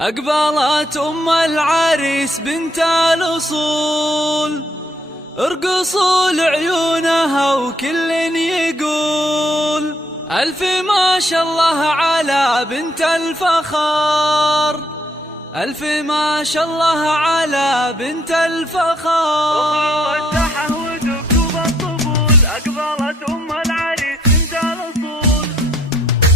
أقبلت أم العريس بنت الأصول، ارقصوا لعيونها وكل يقول ألف ما شاء الله على بنت الفخار، ألف ما شاء الله على بنت الفخار. والساحة ودقوب الطبول، أقبلت أم العريس بنت الأصول.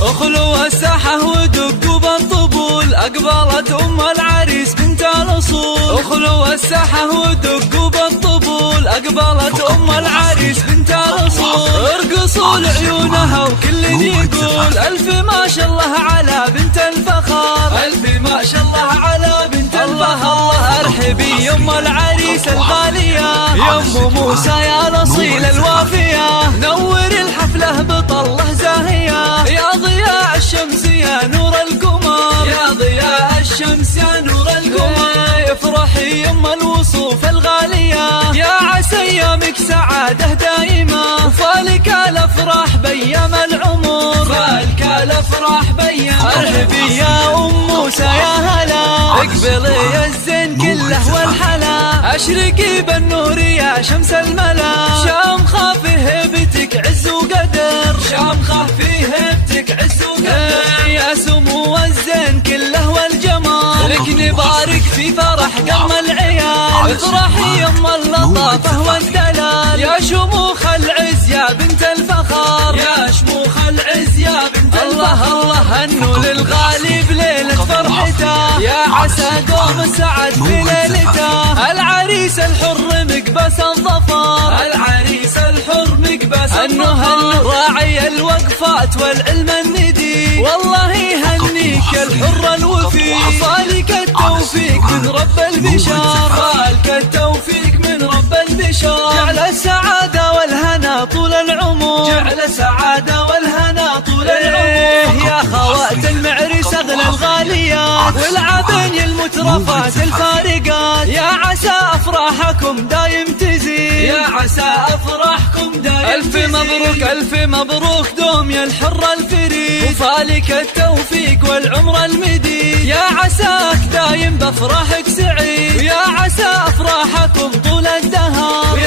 اخلوا الساحة ودقوب الطبول، أقبلت أم العريس بنت الأصول. اخلوا الساحة ودقوب الطبول، أقبلت أم العريس بنت الأصول. ارقصوا لعيونها وكل يقول ألف ما شاء الله على بنت الفخار، ألف ما شاء الله على بنت الفخار. ارحبي يا أم العريس الغالية، يا أم موسى يا الأصيل الوافية، نور الحفلة بطلة زاهية، يا ضياء الشمس يا نور القمر، يا ضياء الشمس يا نور القمر. افرحي يم الوصوف الغالية، يا عسى ايامك سعادة دائمة، وفالك الافراح بيام العمر، فالك الافراح بيام. ارحبي يا ام موسى يا هلا، اقبلي الزين كله والحلا، اشرقي بالنور يا شمس الملا، شامخة في هيبتك عز وقدر، شامخة في هيبتك عز وقدر. يا سمو الزين كله والجمال، لك نبارك في فرح قم العيال، افرحي يم اللطافة والدلال، يا شموخ العز يا بنت الفخار، يا شموخ العز يا بنت الفخار. الله الله هنوا للغالي بليلة فرحته، يا عسى دوم السعد في ليلته، العريس الحر مقبس الظفر، العريس الحر مقبس الظفر. راعي الوقفات والعلم الندي، والله يهنيك الحر الوفي، فالك التوفيق من رب البشار، فالك التوفيق من رب البشار. جعل السعادة والهنا طول العمر، جعل السعادة والهنا طول العمر. يا خوات المعرس اغلى الغاليات، والعبين المترفات الفارقات، يا عسى افراحكم دايم تزيد، يا عسى افراحكم دايم الف تزيد. مبروك الف مبروك دوم يا الحر الفريد، وفالك التوفيق والعمر المديد، يا عساك دايم بافراحك سعيد، ويا عسى افراحكم طول الدهر.